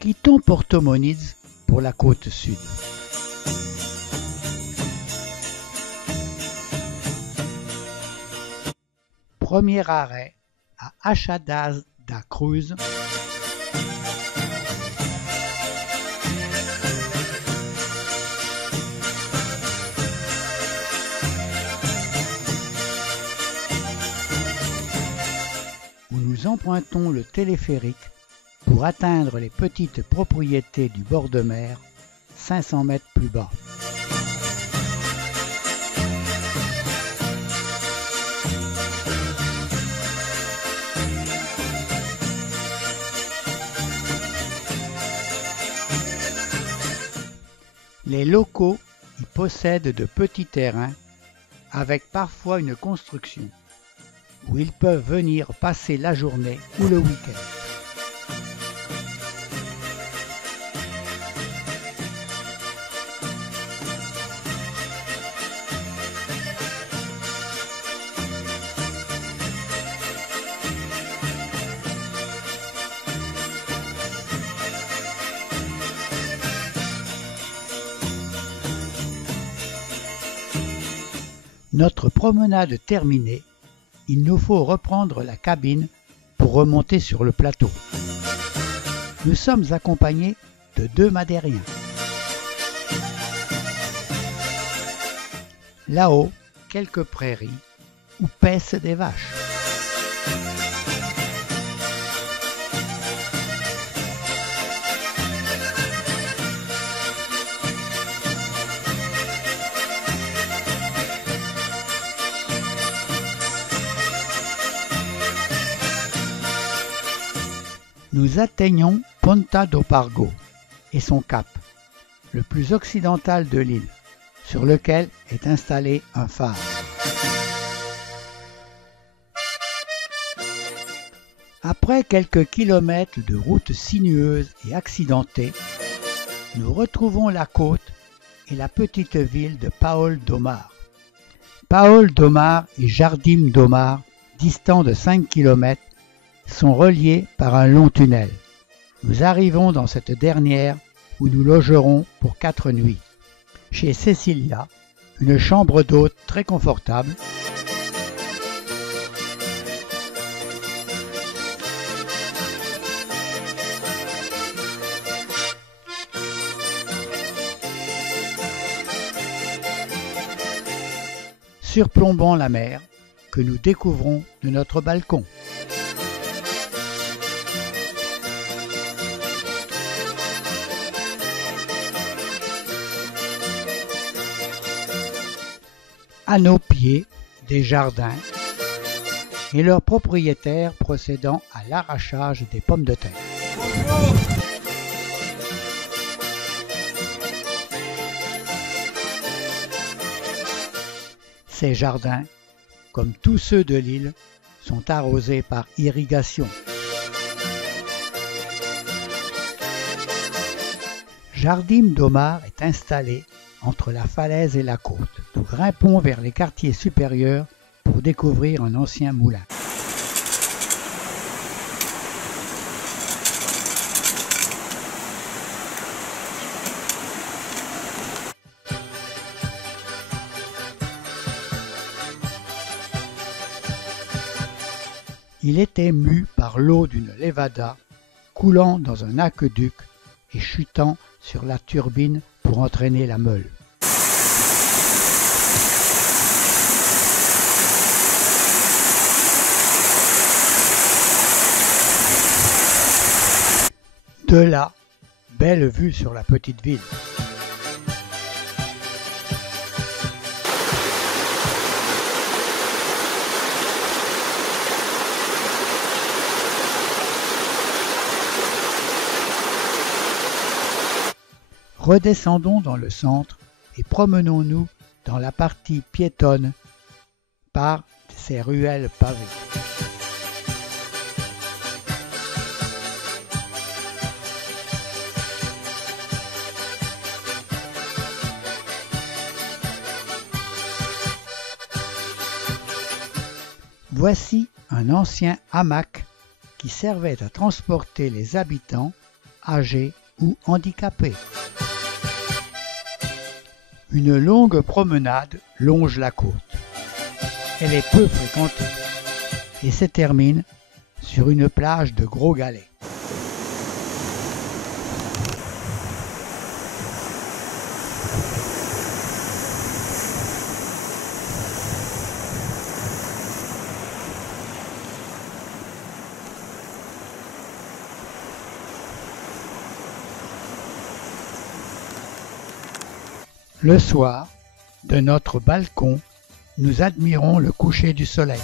Quittons Porto Moniz pour la côte sud. Premier arrêt à Achadas da Cruz, où nous empruntons le téléphérique pour atteindre les petites propriétés du bord de mer, 500 mètres plus bas. Les locaux y possèdent de petits terrains avec parfois une construction où ils peuvent venir passer la journée ou le week-end. Notre promenade terminée, il nous faut reprendre la cabine pour remonter sur le plateau. Nous sommes accompagnés de 2 Madériens. Là-haut, quelques prairies où paissent des vaches. Nous atteignons Ponta do Pargo et son cap, le plus occidental de l'île, sur lequel est installé un phare. Après quelques kilomètres de route sinueuse et accidentée, nous retrouvons la côte et la petite ville de Paul do Mar. Paul do Mar et Jardim do Mar, distants de 5 km, sont reliés par un long tunnel. Nous arrivons dans cette dernière où nous logerons pour 4 nuits. Chez Cecilia, une chambre d'hôte très confortable, surplombant la mer que nous découvrons de notre balcon. À nos pieds, des jardins et leurs propriétaires procédant à l'arrachage des pommes de terre. Ces jardins, comme tous ceux de l'île, sont arrosés par irrigation. Jardim do Mar est installé entre la falaise et la côte. Nous grimpons vers les quartiers supérieurs pour découvrir un ancien moulin. Il était mu par l'eau d'une levada coulant dans un aqueduc et chutant sur la turbine pour entraîner la meule. De là, belle vue sur la petite ville. Redescendons dans le centre et promenons-nous dans la partie piétonne par ces ruelles pavées. Voici un ancien hamac qui servait à transporter les habitants âgés ou handicapés. Une longue promenade longe la côte. Elle est peu fréquentée et se termine sur une plage de gros galets. Le soir, de notre balcon, nous admirons le coucher du soleil.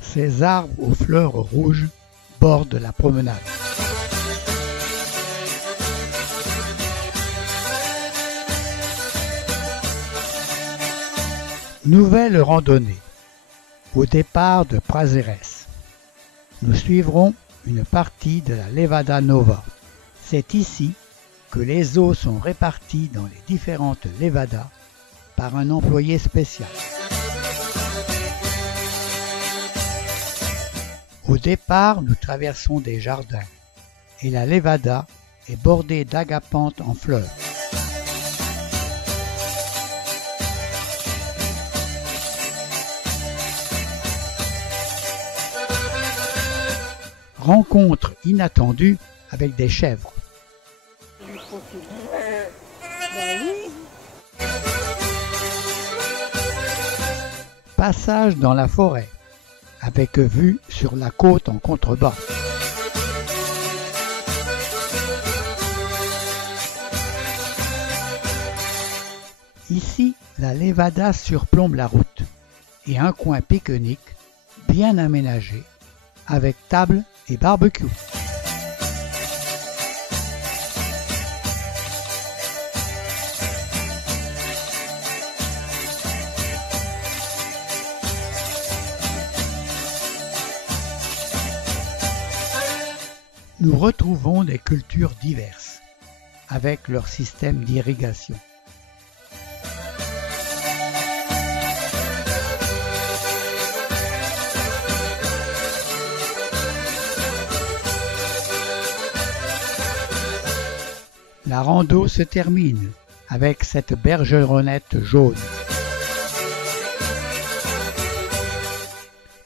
Ces arbres aux fleurs rouges bordent la promenade. Nouvelle randonnée. Au départ de Prazeres, nous suivrons une partie de la Levada Nova. C'est ici que les eaux sont réparties dans les différentes levadas par un employé spécial. Au départ, nous traversons des jardins et la levada est bordée d'agapanthes en fleurs. Rencontre inattendue avec des chèvres. Passage dans la forêt, avec vue sur la côte en contrebas. Ici, la levada surplombe la route et un coin pique-nique bien aménagé avec table et barbecue. Nous retrouvons des cultures diverses avec leur système d'irrigation. La rando se termine avec cette bergeronnette jaune.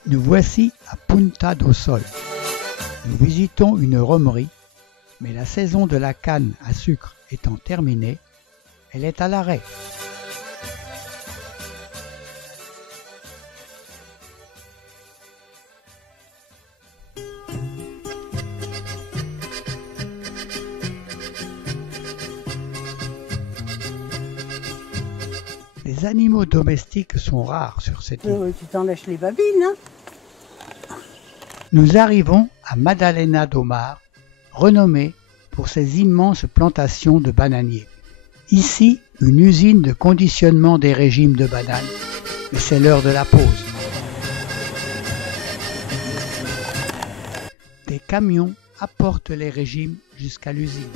Nous voici à Punta do Sol. Nous visitons une romerie, mais la saison de la canne à sucre étant terminée, elle est à l'arrêt. Les animaux domestiques sont rares sur cette île. Tu t'en lèches les babines, hein? Nous arrivons à Madalena do Mar, renommée pour ses immenses plantations de bananiers. Ici, une usine de conditionnement des régimes de bananes. Mais c'est l'heure de la pause. Des camions apportent les régimes jusqu'à l'usine.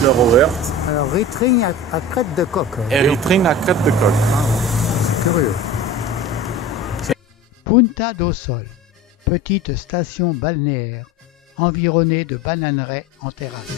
Fleur ouverte. Alors, Rittring à crête de coq. Et Rittring à crête de coq. Ah, c'est curieux. Punta do Sol, petite station balnéaire environnée de bananeraies en terrasse.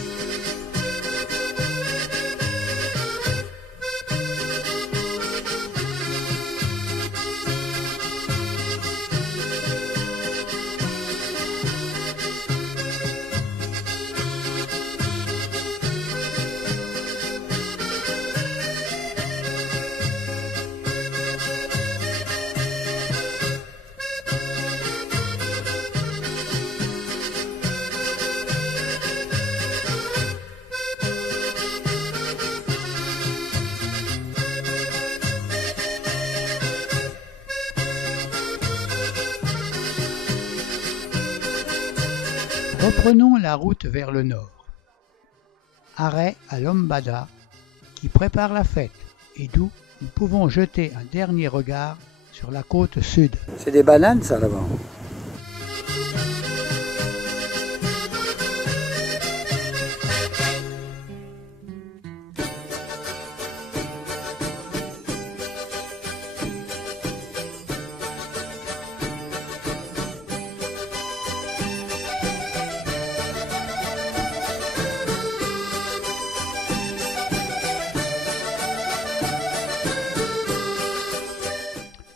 Reprenons la route vers le nord. Arrêt à Lombada, qui prépare la fête et d'où nous pouvons jeter un dernier regard sur la côte sud. C'est des bananes ça là-bas.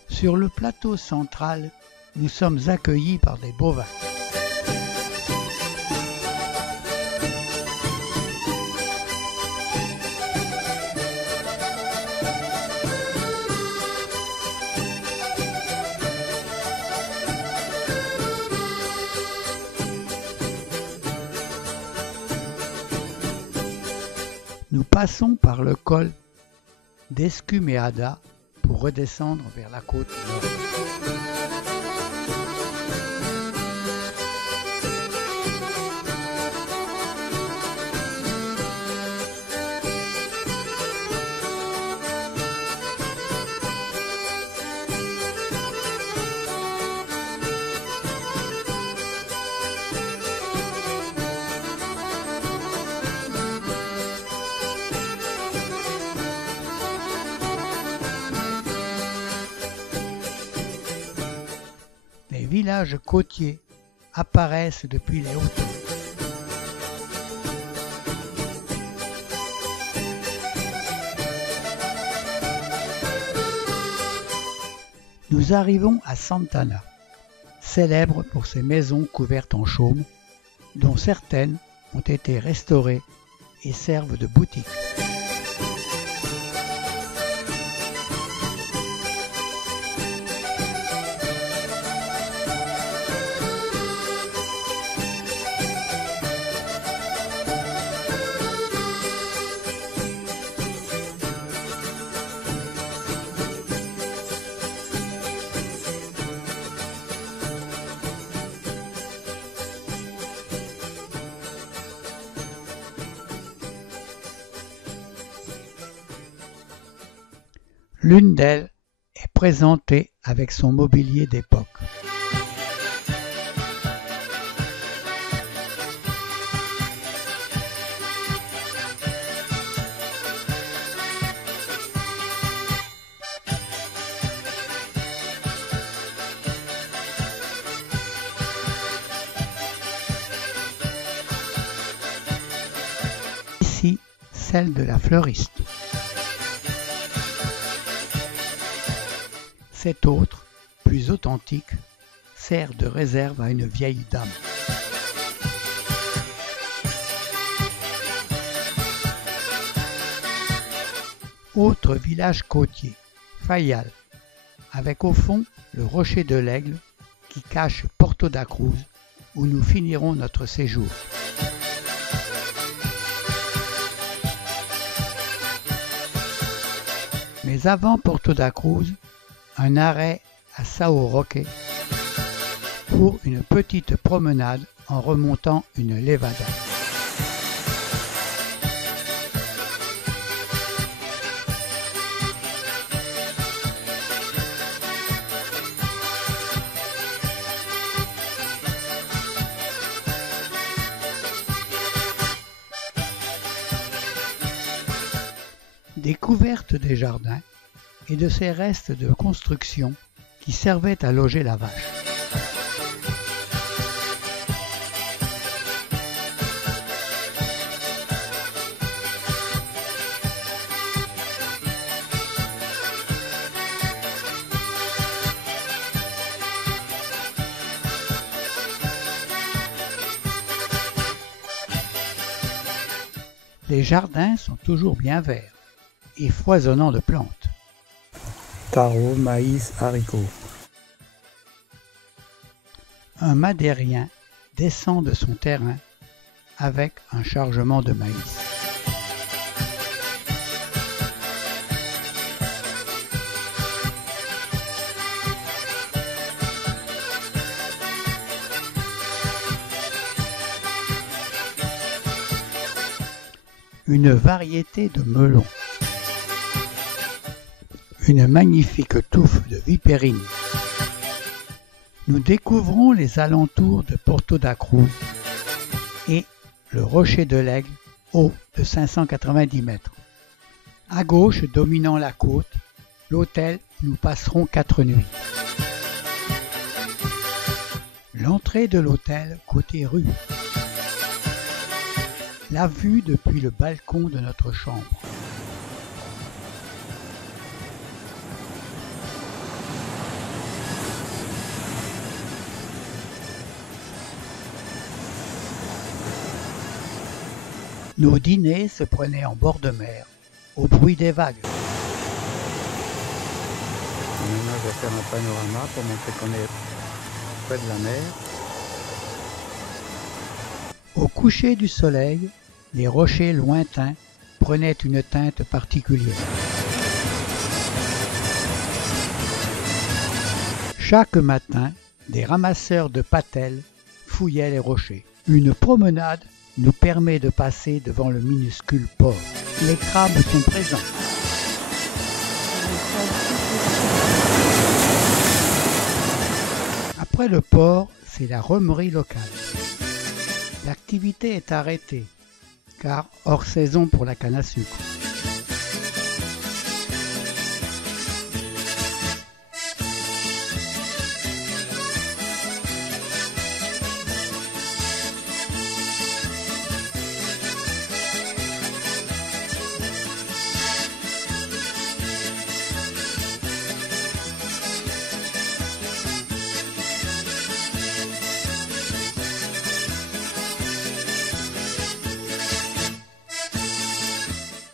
Sur le plateau central, nous sommes accueillis par des bovins. Nous passons par le col d'Escumeada pour redescendre vers la côte nord. Les villages côtiers apparaissent depuis les hauteurs. Nous arrivons à Santana, célèbre pour ses maisons couvertes en chaume, dont certaines ont été restaurées et servent de boutique. L'une d'elles est présentée avec son mobilier d'époque. Ici, celle de la fleuriste. Cette autre, plus authentique, sert de réserve à une vieille dame. Autre village côtier, Fayal, avec au fond le rocher de l'Aigle qui cache Porto da Cruz, où nous finirons notre séjour. Mais avant Porto da Cruz, un arrêt à Sao Roque pour une petite promenade en remontant une levada. Découverte des jardins et de ces restes de construction qui servaient à loger la vache. Les jardins sont toujours bien verts et foisonnants de plantes. Taro, maïs, haricots. Un madérien descend de son terrain avec un chargement de maïs. une variété de melons, une magnifique touffe de vipérine. Nous découvrons les alentours de Porto da Cruz et le rocher de l'Aigle, haut de 590 mètres. À gauche, dominant la côte, l'hôtel où nous passerons 4 nuits. L'entrée de l'hôtel côté rue. La vue depuis le balcon de notre chambre. Nos dîners se prenaient en bord de mer, au bruit des vagues. Maintenant, je vais faire un panorama pour montrer qu'on est près de la mer. Au coucher du soleil, les rochers lointains prenaient une teinte particulière. Chaque matin, des ramasseurs de patelles fouillaient les rochers. Une promenade nous permet de passer devant le minuscule port. Les crabes sont présents. Après le port, c'est la romerie locale. L'activité est arrêtée, car hors saison pour la canne à sucre.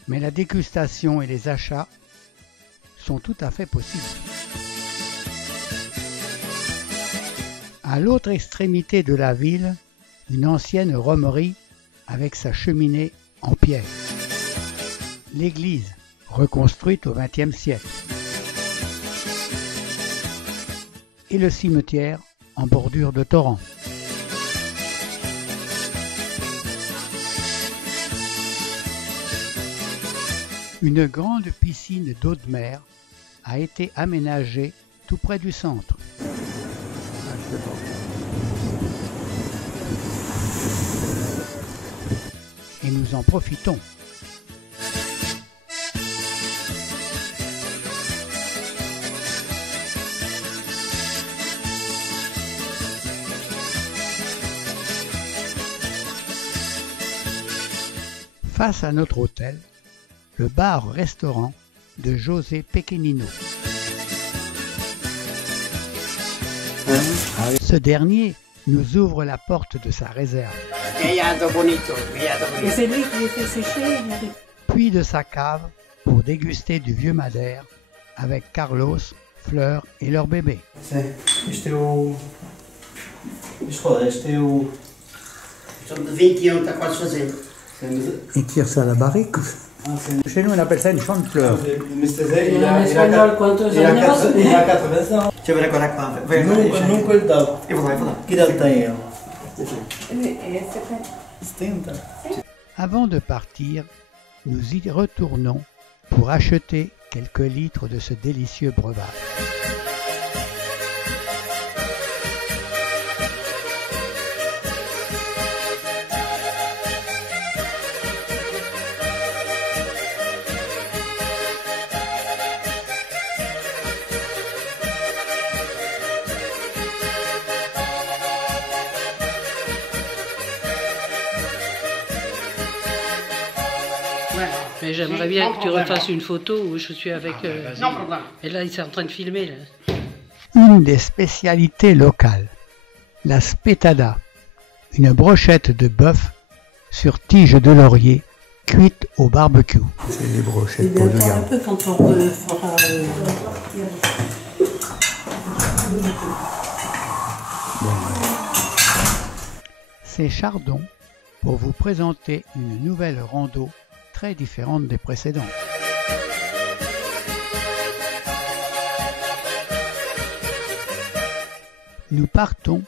Mais la dégustation et les achats sont tout à fait possibles. À l'autre extrémité de la ville, une ancienne romerie avec sa cheminée en pierre. L'église, reconstruite au XXe siècle. Et le cimetière en bordure de torrent. Une grande piscine d'eau de mer a été aménagée tout près du centre. Et nous en profitons. Face à notre hôtel, le bar-restaurant de José Pequenino. Ce dernier nous ouvre la porte de sa réserve, Et c'est lui qui les fait sécher. puis de sa cave pour déguster du vieux madère avec Carlos, Fleur et leur bébé. Este é o. Escola, este é o. São de 21, está quase fazendo. Ils tirent ça à la barrique. Chez nous, on appelle ça une chambre de fleurs. Mr. Zé, En espagnol, quantos il a años? 80 ans. Deixa eu ver agora a que vai. Nunca lhe dava. Eu vou lá, eu vou lá. Que idade tem ele? Esse é 70. Avant de partir, nous y retournons pour acheter quelques litres de ce délicieux breuvage. Mais j'aimerais bien que tu refasses une photo où je suis avec... Non problème. Et là, il est en train de filmer. Là. Une des spécialités locales, la spetada, une brochette de bœuf sur tige de laurier cuite au barbecue. C'est les brochettes Il pour le attend un garde. peu quand on fera... C'est Chardon pour vous présenter une nouvelle rando très différente des précédentes. Nous partons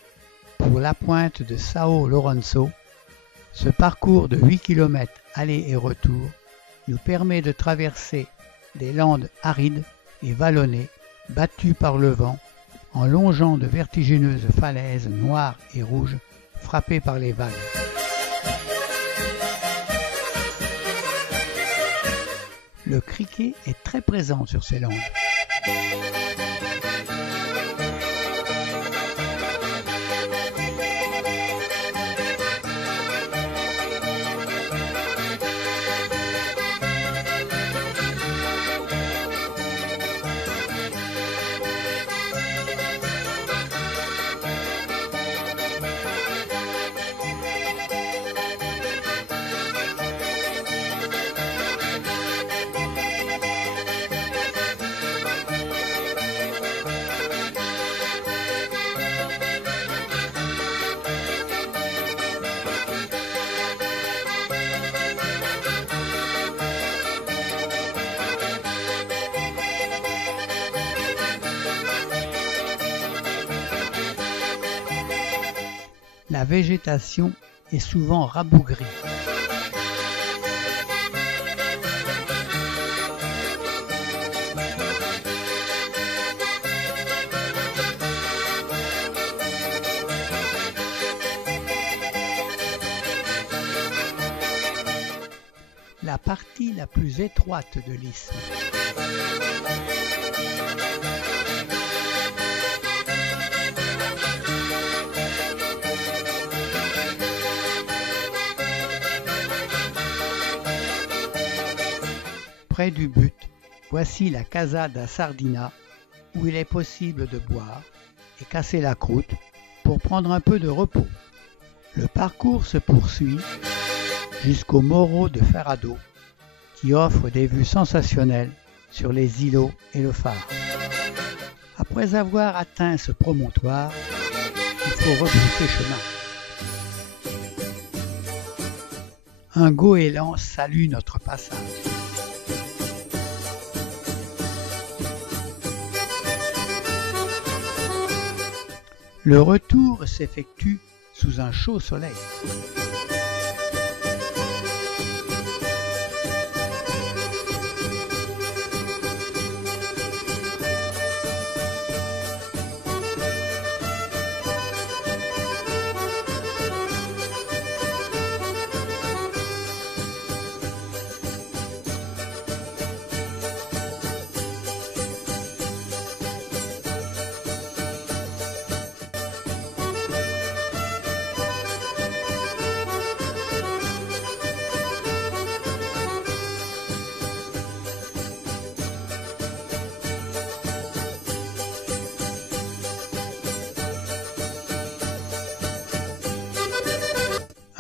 pour la pointe de Sao Lourenço Ce parcours de 8 km aller et retour nous permet de traverser des landes arides et vallonnées battues par le vent en longeant de vertigineuses falaises noires et rouges frappées par les vagues. Le criquet est très présent sur ces landes. La végétation est souvent rabougrie. La partie la plus étroite de l'isthme. Près du but, voici la Casa da Sardina, où il est possible de boire et casser la croûte pour prendre un peu de repos. Le parcours se poursuit jusqu'au Morro de Ferrado, qui offre des vues sensationnelles sur les îlots et le phare. Après avoir atteint ce promontoire, il faut rebrousser chemin. Un goéland salue notre passage. Le retour s'effectue sous un chaud soleil.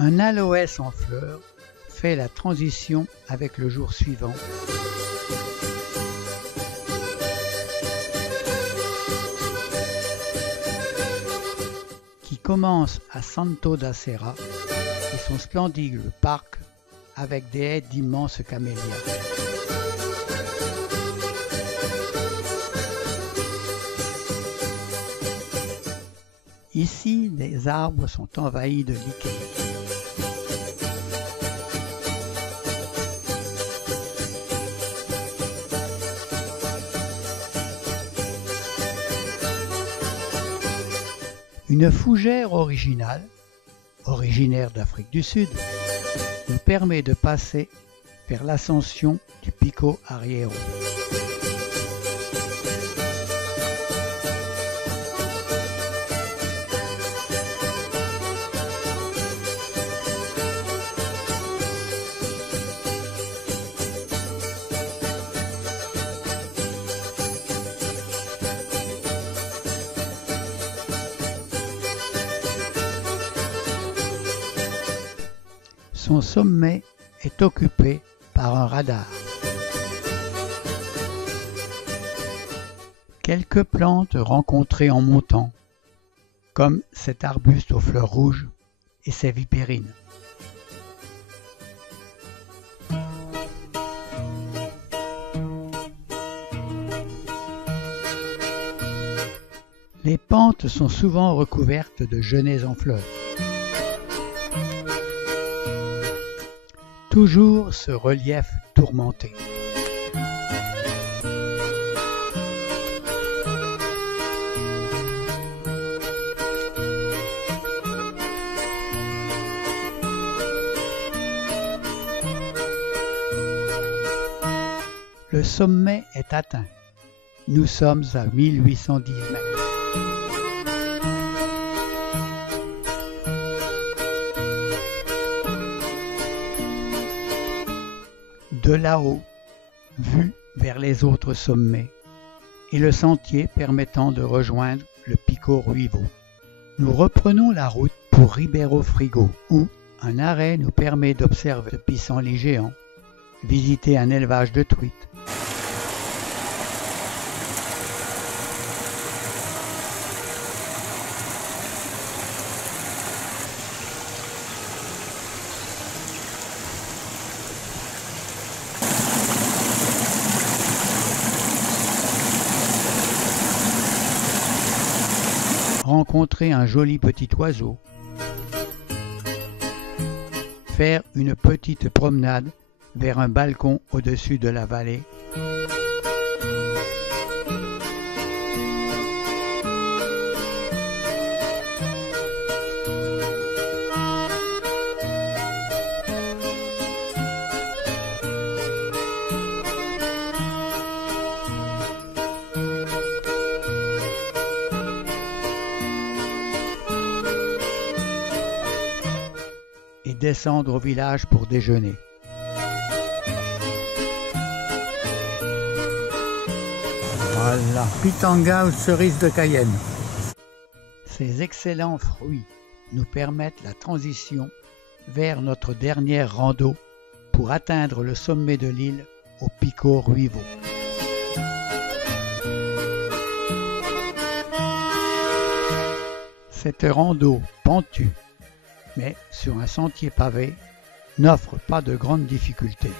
Un aloès en fleurs fait la transition avec le jour suivant. Qui commence à Santo da Serra et son splendide parc avec des haies d'immenses camélias. Ici, les arbres sont envahis de lichens. Une fougère originale, originaire d'Afrique du Sud, nous permet de passer vers l'ascension du Pico Arriero. Son sommet est occupé par un radar. Quelques plantes rencontrées en montant, comme cet arbuste aux fleurs rouges et ses vipérines. Les pentes sont souvent recouvertes de genêts en fleurs. Toujours ce relief tourmenté. Le sommet est atteint. Nous sommes à 1810 mètres. De là-haut, vue vers les autres sommets, et le sentier permettant de rejoindre le Pico Ruivo. Nous reprenons la route pour Ribeiro Frigo, où un arrêt nous permet d'observer le pissenlit géant, visiter un élevage de truites. Rencontrer un joli petit oiseau, faire une petite promenade vers un balcon au-dessus de la vallée, et descendre au village pour déjeuner. Voilà, pitanga ou cerise de Cayenne. Ces excellents fruits nous permettent la transition vers notre dernière rando pour atteindre le sommet de l'île au Pico Ruivo. Cette rando pentue, mais sur un sentier pavé, n'offre pas de grandes difficultés.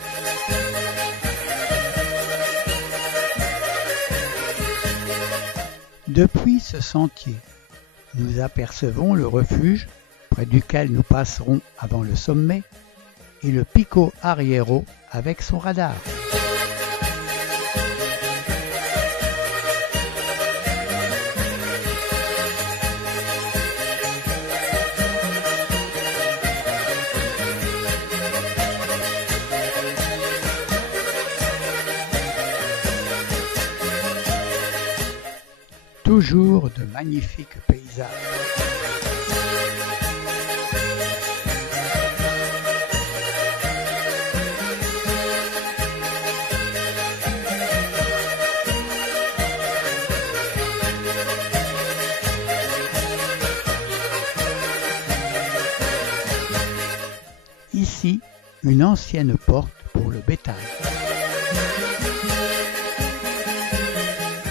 Depuis ce sentier, nous apercevons le refuge près duquel nous passerons avant le sommet et le Pico Arriero avec son radar. Toujours de magnifiques paysages. Ici, une ancienne porte pour le bétail.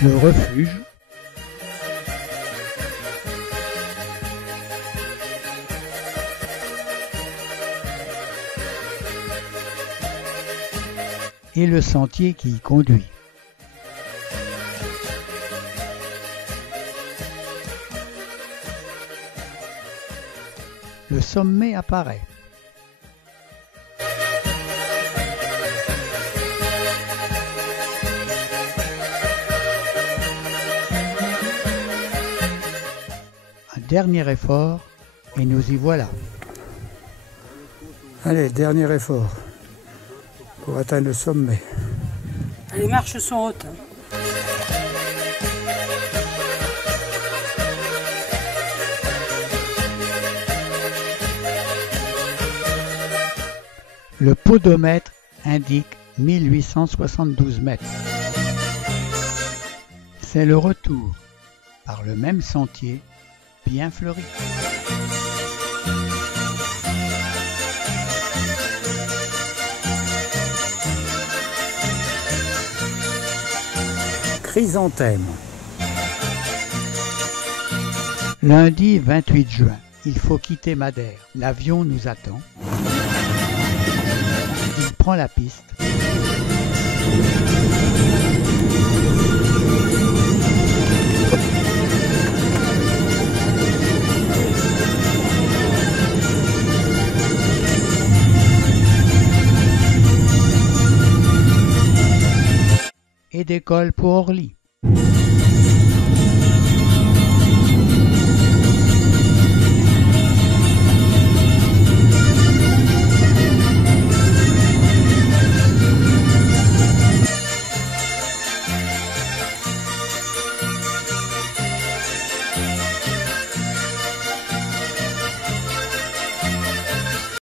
Le refuge. Et le sentier qui y conduit. Le sommet apparaît. Un dernier effort et nous y voilà. Allez, dernier effort pour atteindre le sommet. Les marches sont hautes. Le podomètre indique 1872 mètres. C'est le retour par le même sentier bien fleuri. Chrysanthème. Lundi 28 juin, il faut quitter Madère. L'avion nous attend. Il prend la piste. et d'école pour Orly.